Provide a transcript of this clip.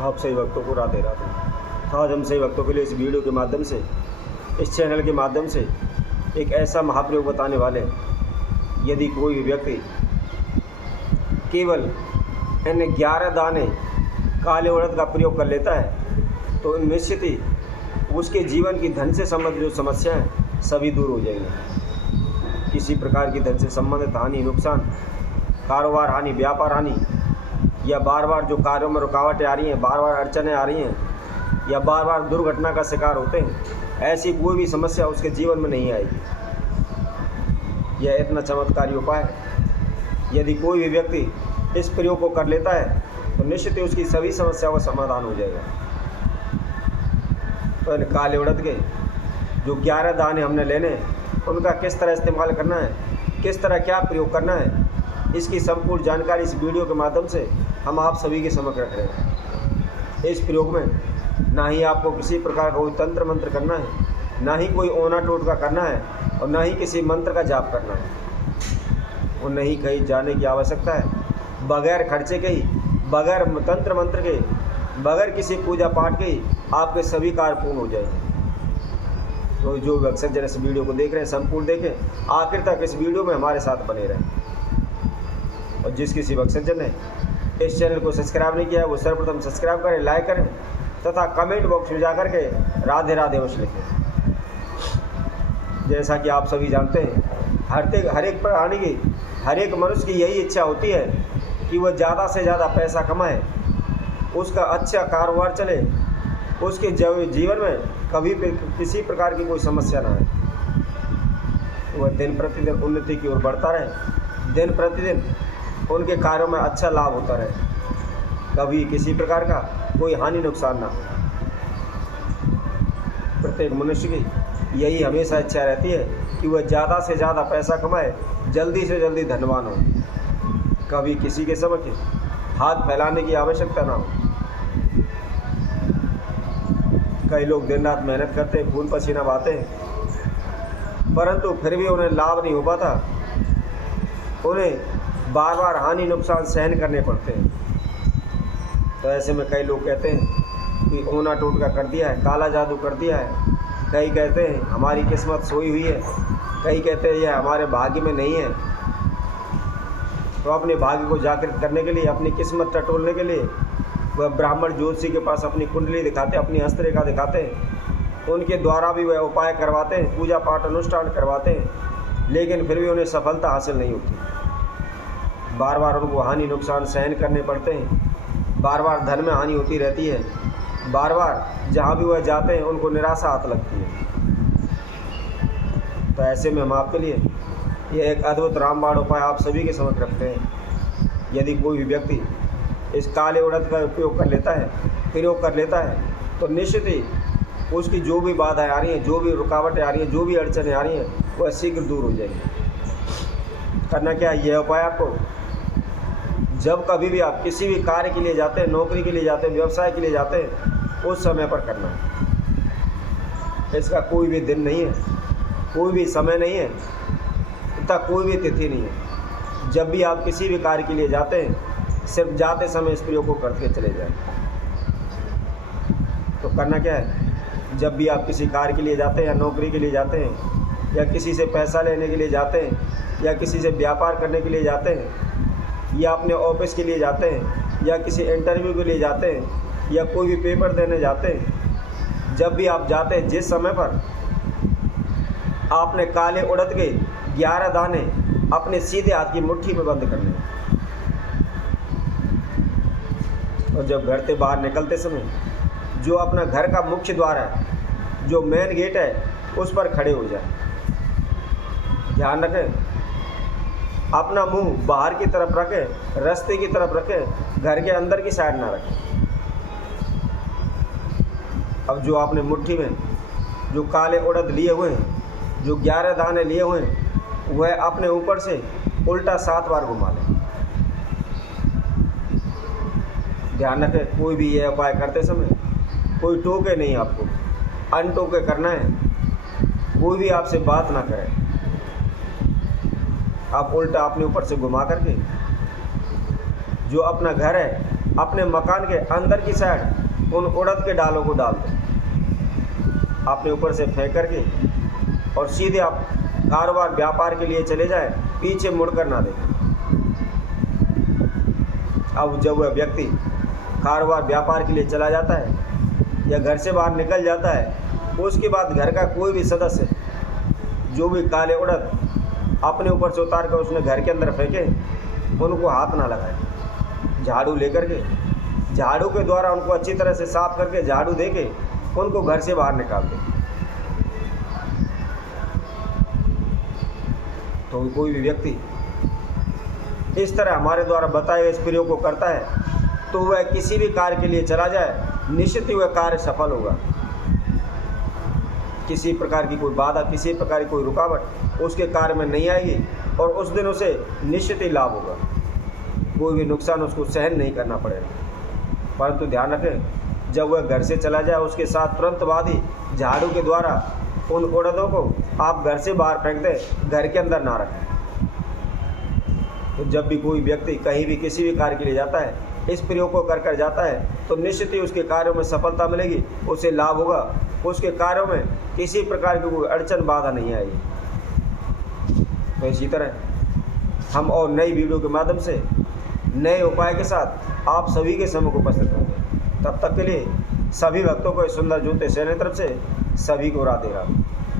आप सही भक्तों को राधे राधे। आज हम सही भक्तों के लिए इस वीडियो के माध्यम से, इस चैनल के माध्यम से एक ऐसा महाप्रयोग बताने वाले हैं। यदि कोई भी व्यक्ति केवल इन 11 दाने काले उड़द का प्रयोग कर लेता है तो निश्चित ही उसके जीवन की धन से संबंधित जो समस्या हैं सभी दूर हो जाएंगी। किसी प्रकार की धन से संबंधित हानि, नुकसान, कारोबार हानि, व्यापार हानि, या बार बार जो कार्यों में रुकावटें आ रही हैं, बार बार अड़चनें आ रही हैं, या बार बार दुर्घटना का शिकार होते हैं, ऐसी कोई भी समस्या उसके जीवन में नहीं आएगी। यह इतना चमत्कारी उपाय है। यदि कोई भी व्यक्ति इस प्रयोग को कर लेता है तो निश्चित ही उसकी सभी समस्याओं का समाधान हो जाएगा। तो इन काले उड़द के जो 11 दाने हमने लेने हैं, उनका किस तरह इस्तेमाल करना है, किस तरह क्या प्रयोग करना है, इसकी संपूर्ण जानकारी इस वीडियो के माध्यम से हम आप सभी के समक्ष रख रहे हैं। इस प्रयोग में ना ही आपको किसी प्रकार का कोई तंत्र मंत्र करना है, ना ही कोई ओना टोटका करना है, और ना ही किसी मंत्र का जाप करना है। और नहीं कहीं जाने की आवश्यकता है। बगैर खर्चे के ही, बगैर तंत्र मंत्र के, बगैर किसी पूजा पाठ के ही आपके सभी कार्य पूर्ण हो जाएंगे। तो जो अक्सर जन इस वीडियो को देख रहे हैं संपूर्ण देखें, आखिर तक इस वीडियो में हमारे साथ बने रहें। और जिस किसी अक्सर जन ने इस चैनल को सब्सक्राइब नहीं किया है वो सर्वप्रथम सब्सक्राइब करें, लाइक करें तथा कमेंट बॉक्स में जाकर के राधे राधे अवश्य लिखें। जैसा कि आप सभी जानते हैं, हर एक प्राणी की, हर एक मनुष्य की यही इच्छा होती है कि वह ज़्यादा से ज़्यादा पैसा कमाए, उसका अच्छा कारोबार चले, उसके जीवन में कभी भी किसी प्रकार की कोई समस्या ना आए, वह दिन प्रतिदिन उन्नति की ओर बढ़ता रहे, दिन प्रतिदिन उनके कार्यों में अच्छा लाभ होता रहे, कभी किसी प्रकार का कोई हानि नुकसान ना हो। प्रत्येक मनुष्य की यही हमेशा इच्छा रहती है कि वह ज़्यादा से ज़्यादा पैसा कमाए, जल्दी से जल्दी धनवान हो, कभी किसी के समक्ष हाथ फैलाने की आवश्यकता ना हो। कई लोग दिन रात मेहनत करते हैं, खून पसीना बहाते हैं, परंतु फिर भी उन्हें लाभ नहीं हो पाता। उन्हें बार बार हानि नुकसान सहन करने पड़ते हैं। तो ऐसे में कई लोग कहते हैं कि ओना टोटका कर दिया है, काला जादू कर दिया है, कई कहते हैं हमारी किस्मत सोई हुई है, कई कहते हैं यह हमारे भाग्य में नहीं है। तो अपने भाग्य को जागृत करने के लिए, अपनी किस्मत टटोलने के लिए वह ब्राह्मण ज्योतिषी के पास अपनी कुंडली दिखाते हैं, अपनी हस्तरेखा दिखाते हैं, उनके द्वारा भी वह उपाय करवाते हैं, पूजा पाठ अनुष्ठान करवाते हैं, लेकिन फिर भी उन्हें सफलता हासिल नहीं होती। बार बार उनको हानि नुकसान सहन करने पड़ते हैं, बार बार धन में हानि होती रहती है, बार बार जहाँ भी वह जाते हैं उनको निराशा हाथ लगती है। तो ऐसे में हम आपके लिए यह एक अद्भुत रामबाण उपाय आप सभी के समक्ष रखते हैं। यदि कोई भी व्यक्ति इस काले उड़द का उपयोग कर लेता है, प्रयोग कर लेता है, तो निश्चित ही उसकी जो भी बाधाएं आ रही हैं, जो भी रुकावटें आ रही हैं, जो भी अड़चनें आ रही हैं, वह शीघ्र दूर हो जाएंगी। करना क्या है, यह उपाय आपको जब कभी भी आप किसी भी कार्य के लिए जाते हैं, नौकरी के लिए जाते हैं, व्यवसाय के लिए जाते हैं, उस समय पर करना है। इसका कोई भी दिन नहीं है, कोई भी समय नहीं है, तथा कोई भी तिथि नहीं है। जब भी आप किसी भी कार्य के लिए जाते हैं, सिर्फ जाते समय इस प्रयोग को करके चले जाएं। तो करना क्या है, जब भी आप किसी कार्य के लिए जाते हैं, या नौकरी के लिए जाते हैं, या किसी से पैसा लेने के लिए जाते हैं, या किसी से व्यापार करने के लिए जाते हैं, या अपने ऑफिस के लिए जाते हैं, या किसी इंटरव्यू के लिए जाते हैं, या कोई भी पेपर देने जाते हैं, जब भी आप जाते हैं, जिस समय पर आपने काले उड़द के 11 दाने अपने सीधे हाथ की मुट्ठी में बंद करने, और जब घर से बाहर निकलते समय जो अपना घर का मुख्य द्वार है, जो मेन गेट है, उस पर खड़े हो जाए। ध्यान रखें, अपना मुंह बाहर की तरफ रखें, रास्ते की तरफ रखें, घर के अंदर की साइड ना रखें। अब जो आपने मुट्ठी में जो काले उड़द लिए हुए हैं, जो 11 दाने लिए हुए हैं, वह अपने ऊपर से उल्टा 7 बार घुमा लें। ध्यान रखें, कोई भी यह उपाय करते समय कोई टोके नहीं, आपको अनटोके करना है, कोई भी आपसे बात ना करे। आप उल्टा अपने ऊपर से घुमा करके जो अपना घर है अपने मकान के अंदर की साइड उन उड़द के डालों को डाल दें, अपने ऊपर से फेंक करके, और सीधे आप कारोबार व्यापार के लिए चले जाएं, पीछे मुड़कर ना देखें। अब जब वह व्यक्ति कारोबार व्यापार के लिए चला जाता है या घर से बाहर निकल जाता है, उसके बाद घर का कोई भी सदस्य जो भी काले उड़द अपने ऊपर से उतार कर उसने घर के अंदर फेंके, उनको हाथ ना लगाए। झाड़ू लेकर के, झाड़ू के द्वारा उनको अच्छी तरह से साफ करके झाड़ू दे के उनको घर से बाहर निकाल दें। तो कोई भी व्यक्ति इस तरह हमारे द्वारा बताए गए इस प्रयोग को करता है तो वह किसी भी कार्य के लिए चला जाए, निश्चित ही वह कार्य सफल होगा। किसी प्रकार की कोई बाधा, किसी प्रकार की कोई रुकावट उसके कार्य में नहीं आएगी और उस दिन उसे निश्चित ही लाभ होगा। कोई भी नुकसान उसको सहन नहीं करना पड़ेगा। परंतु ध्यान रखें, जब वह घर से चला जाए उसके साथ तुरंत बाद ही झाड़ू के द्वारा उन उड़दों को आप घर से बाहर फेंक दें, घर के अंदर ना रखें। तो जब भी कोई व्यक्ति कहीं भी किसी भी कार्य के लिए जाता है, इस प्रयोग को कर जाता है तो निश्चित ही उसके कार्यों में सफलता मिलेगी, उसे लाभ होगा, उसके कार्यों में किसी प्रकार की कोई अड़चन बाधा नहीं आएगी। तो इसी तरह हम और नई वीडियो के माध्यम से नए उपाय के साथ आप सभी के सम्मुख उपस्थित होंगे। तब तक के लिए सभी भक्तों को इस सुंदर जूते सेना तरफ से सभी को राधे राधे।